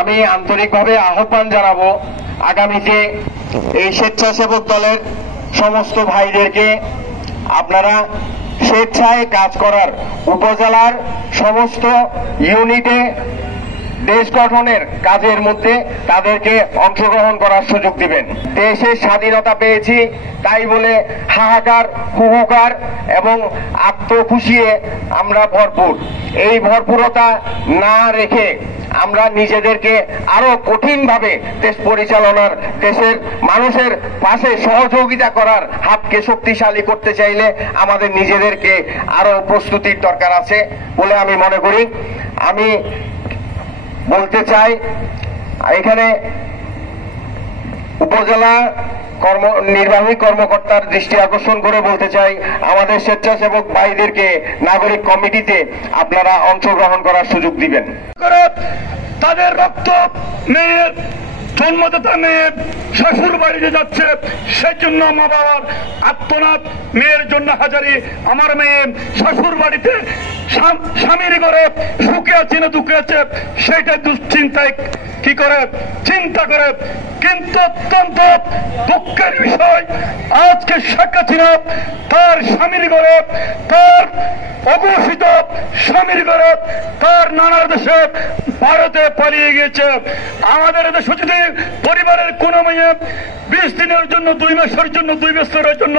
আমি আন্তরিকভাবে আহ্বান জানাবো আগামীতে এই স্বেচ্ছাসেবক দলের সমস্ত ভাইদেরকে আপনারা স্বেচ্ছায় কাজ করার উপজেলার সমস্ত ইউনিটে দেশ গঠনের কাজের মধ্যে তাদেরকে অংশগ্রহণ করার সুযোগ দিবেন। দেশের স্বাধীনতা পেয়েছি তাই বলে হাহাকার হুহুকার এবং আত্মখুশিয়ে আমরা ভরপুর। এই ভরপুরতা না রেখে আমরা নিজেদেরকে আরো কঠিনভাবে দেশ পরিচালনার, দেশের মানুষের পাশে সহযোগিতা করার হাতকে শক্তিশালী করতে চাইলে আমাদের নিজেদেরকে আরো প্রস্তুতির দরকার আছে বলে আমি মনে করি। আমি বলতে চাই এখানে উপজেলা নির্বাহী কর্মকর্তার দৃষ্টি আকর্ষণ করে বলতে চাই আমাদের স্বেচ্ছাসেবক ভাইদেরকে নাগরিক কমিটিতে আপনারা অংশগ্রহণ করার সুযোগ দিবেন। তাদের রক্ত মেয়ের জন্মদাতা মেয়ে শ্বশুর বাড়িতে যাচ্ছে, সেই জন্য মা বাবার আত্মনাদ, মেয়ের জন্য হাজারি। আমার মেয়ে শ্বশুর বাড়িতে স্বামীর ঘরে সুখে আছে না দুঃখে আছে সেটা দুশ্চিন্তায় কি করে চিন্তা করে। কিন্তু অত্যন্ত দুঃখের বিষয় আজকে শেখ হাসিনা তার স্বামীর ঘরে, তার অঘোষিত স্বামীর ঘরে, তার নানার দেশে ভারতে পালিয়ে গিয়েছে। আমাদের দেশে যদি পরিবারের কোন মেয়ে 20 দিনের জন্য, 2 মাসের জন্য, 2 বছরের জন্য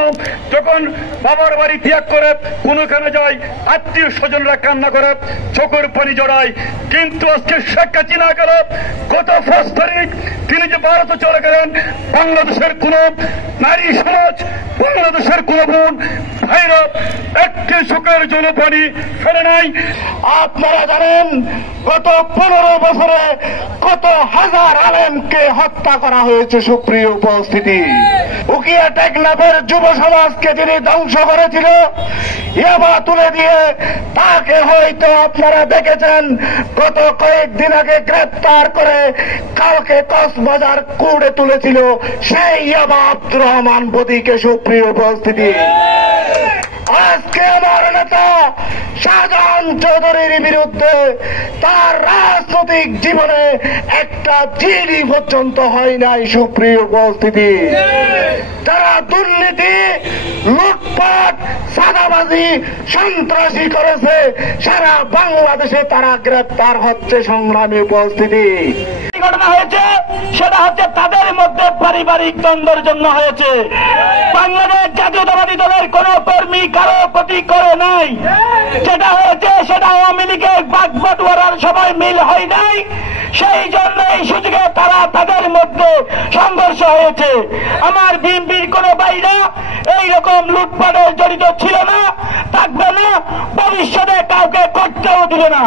যখন বাবার বাড়ি ত্যাগ করে কোনখানে যায়, আত্মীয় স্বজনরা কান্না করে, চোখের পানি জড়ায়। কিন্তু আজকে শেখ হাসিনা গেল গত 5 তারিখ তিনি যে ভারতে চলে গেলেন, বাংলাদেশের কোন নারী সমাজ, বাংলাদেশের কোন বোন ভাইরা একটি চোখের জল পানি ফেলে নাই। আপনারা জানেন গত 15 বছরে কত হাজার আলেমকে হত্যা করা হয়েছে। সুপ্রিয় উপস্থিতি, উকিয়া টেকনাফের যুব সমাজকে যিনি ধ্বংস করেছিল, ইয়াবা তুলে দিয়ে তাকে হয়তো আপনারা দেখেছেন গত কয়েকদিন আগে গ্রেপ্তার করে কালকে কক্সবাজার কোর্টে তুলেছিল সেই ইয়াবা আব্দুর রহমান বদিকে। সুপ্রিয় উপস্থিতি, আজকে আমার নেতা শাহজাহান চৌধুরীর বিরুদ্ধে তার রাজনৈতিক জীবনে একটা জিডি পর্যন্ত হয় নাই। সুপ্রিয় উপস্থিতি, যারা দুর্নীতি, লুটপাট, চাঁদাবাজি, সন্ত্রাসী করেছে সারা বাংলাদেশে তারা গ্রেপ্তার হচ্ছে। সংগ্রামী উপস্থিতি, ঘটনা হয়েছে সেটা হচ্ছে তাদের মধ্যে পারিবারিক দ্বন্দ্বের জন্য হয়েছে। বাংলাদেশ জাতীয়তাবাদী দলের কোন কর্মী কারো প্রতি করে নাই। যেটা হয়েছে সেটা আওয়ামী লীগের বাগবাটোয়ারার সময় মিল হয় নাই, সেই জন্য এই সুযোগে তারা তাদের মধ্যে সংঘর্ষ হয়েছে। আমার বিএনপির কোন ভাইরা এইরকম লুটপাটে জড়িত ছিল না, থাকবে না, ভবিষ্যতে কাউকে করতেও দিবে না।